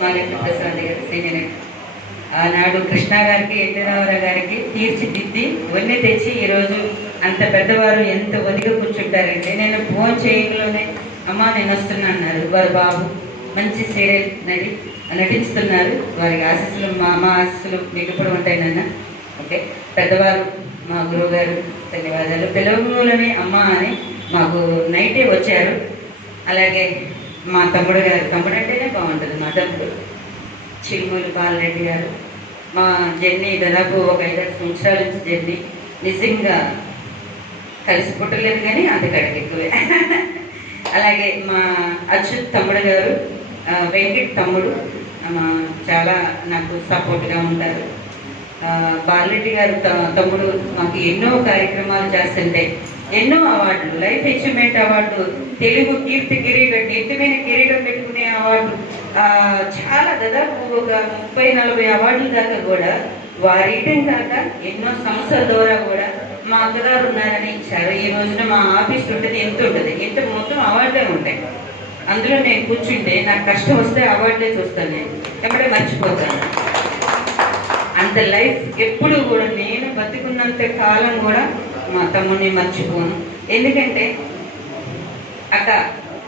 మాలెట్టి ప్రసాద్ గారు సీనియర్. ఆనాడు కృష్ణ గారికి ఎన్టీ రామారావు గారికి తీర్చిదిద్ది ఇవన్నీ తెచ్చి ఈరోజు అంత పెద్దవారు ఎంత ఒదిగా కూర్చుంటారంటే, నేను ఫోన్ చేయడంలోనే అమ్మ నేను వస్తున్నా అన్నారు. వారు బాబు మంచి సీరియల్ నటిస్తున్నారు. వారికి ఆశీస్సులు మా ఆశీస్సులు మీకు ఎప్పుడు ఉంటాయి నాన్న. ఓకే, పెద్దవారు మా గురువు గారు ధన్యవాదాలు. పిలవలోనే అమ్మ అని మాకు నైటే వచ్చారు. అలాగే మా తమ్ముడు గారు, తమ్ముడు అంటేనే బాగుంటుంది, మా తమ్ముడు చిరుమూలు బాలరెడ్డి గారు. మా జర్నీ దాదాపు ఒక 5-6 సంవత్సరాల నుంచి జర్నీ. నిజంగా కలిసి పుట్టలేదు కానీ అంతకాడికి ఎక్కువే. అలాగే మా అచ్యుత్ తమ్ముడు గారు, వెంకట్ తమ్ముడు చాలా నాకు సపోర్ట్గా ఉంటారు. బాలరెడ్డి గారు తమ్ముడు మాకు ఎన్నో కార్యక్రమాలు చేస్తుంటే, ఎన్నో అవార్డులు, లైఫ్ అచీవ్మెంట్ అవార్డు, తెలుగు కీర్తి కిరీటం, నిత్యమైన కిరీటం పెట్టుకునే అవార్డు, చాలా దాదాపు ఒక 30-40 అవార్డుల దాకా కూడా వారీయటం కాక ఎన్నో సంస్థల ద్వారా కూడా మా అక్కగారు ఉన్నారని ఇచ్చారు. ఈ రోజున మా ఆఫీస్ ఉంటుంది, ఎంత ఉంటుంది, ఎంత మొత్తం అవార్డులే ఉంటాయి. అందులో నేను కూర్చుంటే నాకు కష్టం వస్తే అవార్డులే చూస్తాను, నేను ఎప్పుడే మర్చిపోతాను. అంత లైఫ్ ఎప్పుడు కూడా నేను బతికున్నంత కాలం కూడా మా తమ్ముడిని మర్చిపోను. ఎందుకంటే అక్క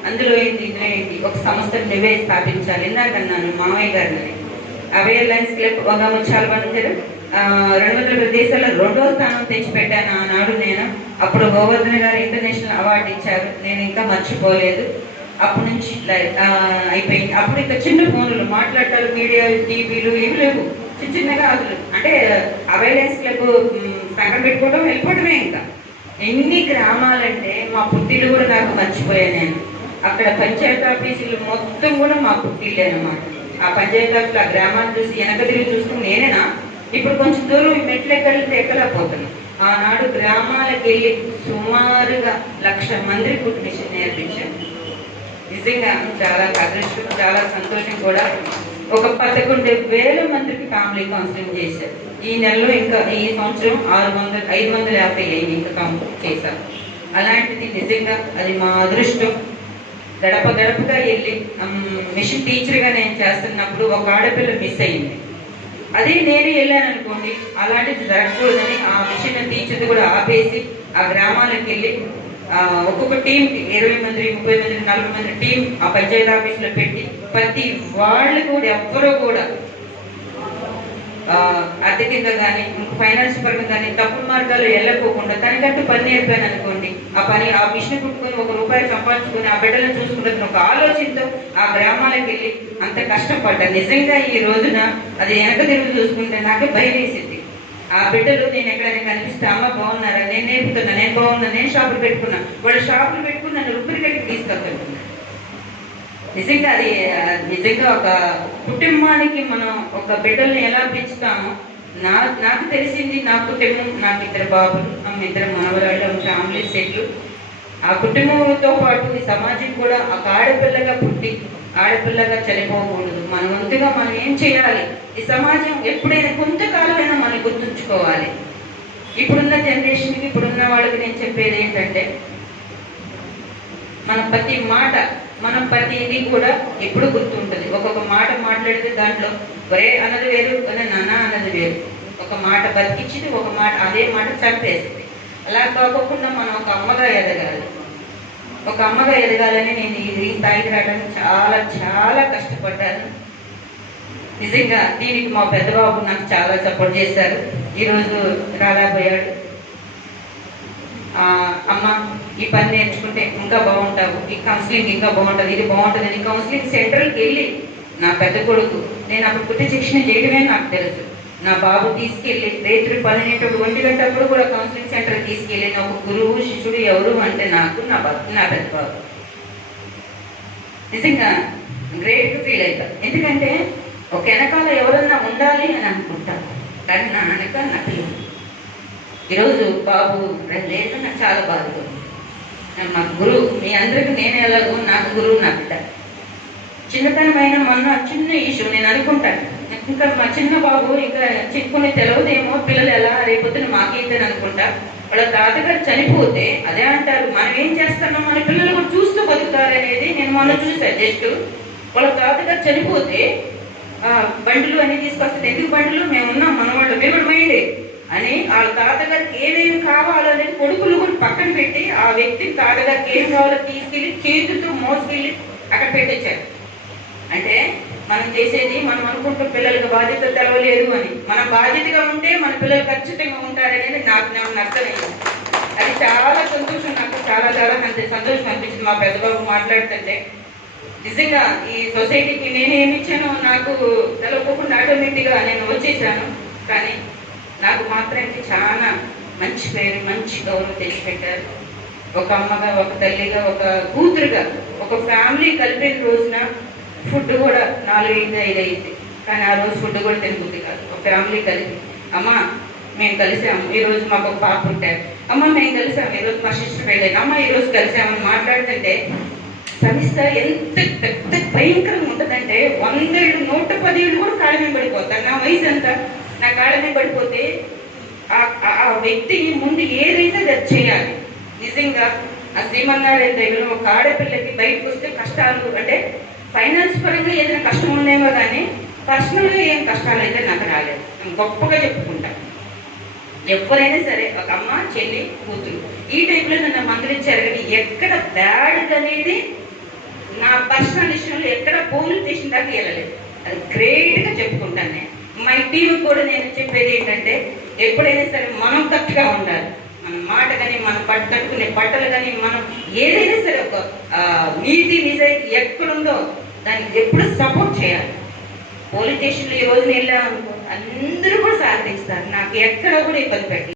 అందులో ఏంటి, ఇందులో ఏంటి, ఒక సంస్థను నువ్వే స్థాపించాలి. ఇందాకన్నాను మామయ్య గారిని అవేర్ లైన్స్ క్లబ్ ఒక ముచ్చాలు పనిచేయడం 200 దేశాల్లో 2వ స్థానం తెచ్చిపెట్టాను ఆనాడు నేను. అప్పుడు గోవర్ధన్ గారు ఇంటర్నేషనల్ అవార్డు ఇచ్చారు, నేను ఇంకా మర్చిపోలేదు. అప్పటి నుంచి అయిపోయింది. అప్పుడు ఇంకా చిన్న ఫోన్లు మాట్లాడటాలు, మీడియా, టీవీలు ఇవి లేవు. చిన్నగా అసలు అంటే అవేర్నెస్ క్లబ్ సంఘం పెట్టుకోవడం వెళ్ళిపోవడమే. ఇంకా ఎన్ని గ్రామాలంటే మా పుట్టిళ్ళు కూడా నాకు మర్చిపోయాను నేను. అక్కడ పంచాయతీ ఆఫీసులు మొత్తం కూడా మా పుట్టిళ్ళే అన్నమాట. ఆ పంచాయతీ ఆఫీసులు ఆ గ్రామాన్ని చూసి వెనక తిరిగి చూసుకుని నేనేనా ఇప్పుడు కొంచెం దూరం మెట్లు ఎక్కలేకపోతున్నాను. ఆనాడు గ్రామాలకు వెళ్ళి సుమారుగా 1,00,000 మందికి ఫుడ్ మిషన్ నేర్పించాను. నిజంగా చాలా అదృష్టం, చాలా సంతోషం కూడా. ఒక 11,000 మందికి ఫ్యామిలీ కౌన్సిలింగ్ చేశారు. ఈ నెలలో ఇంకా ఈ సంవత్సరం 550 అయింది ఇంకా కంప్లీట్ చేశారు. అలాంటిది నిజంగా అది మా అదృష్టం. గడప గడపగా వెళ్ళి మిషన్ టీచర్గా నేను చేస్తున్నప్పుడు ఒక ఆడపిల్ల మిస్ అయింది. అదే నేను వెళ్ళాను అనుకోండి, అలాంటిది జరగకూడదని ఆ మిషన్ టీచర్ కూడా ఆపేసి ఆ గ్రామాలకు వెళ్ళి ఒక్కొక్క టీంకి 20 మంది, 30 మంది, 40 మంది టీం ఆ పంచాయతీ ఆఫీసులో పెట్టి ప్రతి వాళ్ళు కూడా ఎవ్వరూ కూడా ఆర్థికంగా కానీ ఫైనాన్స్ పరంగా కానీ తప్పుడు మార్గాలు వెళ్ళకపోకుండా తనకంటూ పని నేర్పాను అనుకోండి, ఆ పని ఆ మిషన్ కుట్టుకొని ₹1 సంపాదించుకొని ఆ బిడ్డలను చూసుకుంటుంది ఒక ఆలోచనతో ఆ గ్రామాలకు వెళ్ళి అంత కష్టపడ్డా. నిజంగా ఈ రోజున అది వెనక తిరిగి చూసుకుంటే నాకే భయం వేసింది. ఆ బిడ్డలు నేను ఎక్కడైనా కనిపిస్తే అమ్మ బాగున్నారా, నేను నేర్పుతున్నా, నేను బాగున్నా, నేను షాపులు పెట్టుకున్నా, వాళ్ళు షాపులు పెట్టుకుని నన్ను రుబ్బరిగడికి తీసుకెళ్తున్నా. నిజంగా అది నిజంగా ఒక కుటుంబానికి మనం ఒక బిడ్డల్ని ఎలా పెంచుతామో నాకు తెలిసింది. నా కుటుంబం, నాకు 2 బాబులు, 2 మనవరాళ్ళు, ఫ్యామిలీ సెట్లు. ఆ కుటుంబంతో పాటు ఈ సమాజం కూడా ఒక ఆడపిల్లగా పుట్టి ఆడపిల్లగా చనిపోకూడదు. మన వంతుగా మనం ఏం చేయాలి, ఈ సమాజం ఎప్పుడైనా కొంతకాలమైనా మనం గుర్తుంచుకోవాలి. ఇప్పుడున్న జనరేషన్కి, ఇప్పుడున్న వాళ్ళకి నేను చెప్పేది ఏంటంటే, మన ప్రతి మాట, మనం ప్రతిదీ కూడా ఎప్పుడు గుర్తుంటుంది. ఒక్కొక్క మాట మాట్లాడితే దాంట్లో ఒరే అన్నది వేరు, నాన్న అన్నది వేరు. ఒక మాట బతికించింది, ఒక మాట అదే మాట చంపేస్తుంది. అలా కాకుండా మనం ఒక అమ్మగా ఎదగాలి. ఒక అమ్మగా ఎదగాలని నేను ఈ స్థాయికి రావడానికి చాలా చాలా కష్టపడ్డాను. నిజంగా దీనికి మా పెద్దబాబు నాకు చాలా సపోర్ట్ చేశారు. ఈరోజు రాలేకపోయాడు. అమ్మ ఈ పని నేర్చుకుంటే ఇంకా బాగుంటావు, ఈ కౌన్సిలింగ్ ఇంకా బాగుంటుంది, ఇది బాగుంటుంది అని కౌన్సిలింగ్ సెంటర్కి వెళ్ళి నా పెద్ద కొడుకు, నేను అప్పుడు పుట్టి శిక్షణ చేయడమే నాకు తెలుసు, నా బాబు తీసుకెళ్ళి రేత్రి 12 1 గంటప్పుడు కూడా కౌన్సిలింగ్ సెంటర్ తీసుకెళ్ళిన ఒక గురువు శిష్యుడు ఎవరు అంటే నాకు నా పెద్ద బాబు. నిజంగా గ్రేట్గా ఫీల్ అవుతా. ఎందుకంటే ఒక వెనకాల ఎవరన్నా ఉండాలి అని అనుకుంటాను, కానీ నా వెనక నా పిల్లలు. ఈరోజు బాబు లేదు, నాకు చాలా బాధగా ఉంది. మా గురువు, మీ అందరికీ నేను ఎలాగో నాకు గురువు నా బిడ్డ. చిన్నతనమైన మొన్న చిన్న ఇష్యూ నేను అనుకుంటాను, ఇంకా మా చిన్న బాబు ఇంకా చిక్కుని తెలియదేమో, పిల్లలు ఎలా రేపొద్దున మాకైతే అనుకుంటా. వాళ్ళ తాతగారు చనిపోతే అదే అంటారు, మనం ఏం చేస్తున్నాం, మన పిల్లలు కూడా చూస్తూ బతుకుతారు అనేది నేను మొన్న చూసాను. జస్ట్ వాళ్ళ తాతగారు చనిపోతే బండ్లు అని తీసుకొస్తుంది. ఎందుకు బండ్లు? మేము ఉన్నాం, మనవాళ్ళు మేము మైండే అని వాళ్ళ తాతగారికి ఏమేమి కావాలో అనేది కొడుకులు కూడా పక్కన పెట్టి ఆ వ్యక్తిని తాతగారికి ఏం కావాలో తీసుకెళ్ళి చేతులతో మోసుకెళ్ళి అక్కడ పెట్టించారు. అంటే మనం చేసేది మనం అనుకుంటాం పిల్లలకు బాధ్యత తెలవలేదు అని. మనం బాధ్యతగా ఉంటే మన పిల్లలు ఖచ్చితంగా ఉంటారనేది నాకు అర్థమైంది. అది చాలా సంతోషం, నాకు చాలా చాలా సంతోషం అనిపించింది మా పెద్దబాబు మాట్లాడుతుంటే. నిజంగా ఈ సొసైటీకి నేను ఏమి ఇచ్చానో నాకు తెలవకుండా ఆటోమేటిక్గా నేను వచ్చేసాను. కానీ నాకు మాత్రానికి చాలా మంచి పేరు, మంచి గౌరవం తెచ్చిపెట్టారు. ఒక అమ్మగా, ఒక తల్లిగా, ఒక కూతురుగా, ఒక ఫ్యామిలీ కలిపిన రోజున ఫుడ్ కూడా 4-5 అయింది. కానీ ఆ రోజు ఫుడ్ కూడా తినబుద్ధి కాదు. ఒక ఫ్యామిలీ కలిపి అమ్మ మేము కలిసాము, ఈరోజు మాకు ఒక పాప ఉంటారు, అమ్మ మేము కలిసాము, ఈరోజు మా సిస్టర్ పెళ్ళాను, అమ్మ ఈరోజు కలిసామని మాట్లాడుతుంటే సంస్థ ఎంత పెద్ద భయంకరంగా ఉంటుందంటే 100 ఏళ్ళు 110 ఏళ్ళు కూడా కాళ్ళ మీద పడిపోతారు. నా వయసు అంతా నా కాళ్ళ మీద పడిపోతే ఆ వ్యక్తి ముందు ఏదైతే అది చేయాలి. నిజంగా ఆ శ్రీమన్నారాయణ దగ్గర ఒక ఆడపిల్లకి బయటకు వస్తే కష్టాలు అంటే ఫైనాన్స్ పరంగా ఏదైనా కష్టం ఉండేమో కానీ పర్సనల్గా ఏం కష్టాలు అయితే నాకు రాలేదు. నేను గొప్పగా చెప్పుకుంటాను. ఎవరైనా సరే ఒక అమ్మ, చెల్లి, కూతురు ఈ టైంలో నన్ను మందలించారు. కానీ ఎక్కడ బ్యాడ్ అనేది నా పర్సనల్ విషయంలో ఎక్కడ పోలీస్ స్టేషన్ దాకా వెళ్ళలేదు. అది గ్రేట్గా చెప్పుకుంటాను. నేను మా టీం కూడా నేను చెప్పేది ఏంటంటే ఎప్పుడైనా సరే మనం కరెక్ట్గా ఉండాలి. మన మాట కానీ, మన కట్టుకునే బట్టలు కానీ, మనం ఏదైనా సరే ఒక నీతి నిజాయితీ ఎక్కడుందో దానికి ఎప్పుడు సపోర్ట్ చేయాలి. పోలీస్ స్టేషన్లో ఈ రోజున వెళ్ళామనుకో అందరూ కూడా సహకరిస్తారు. నాకు ఎక్కడ కూడా ఇబ్బంది పెట్టలేదు.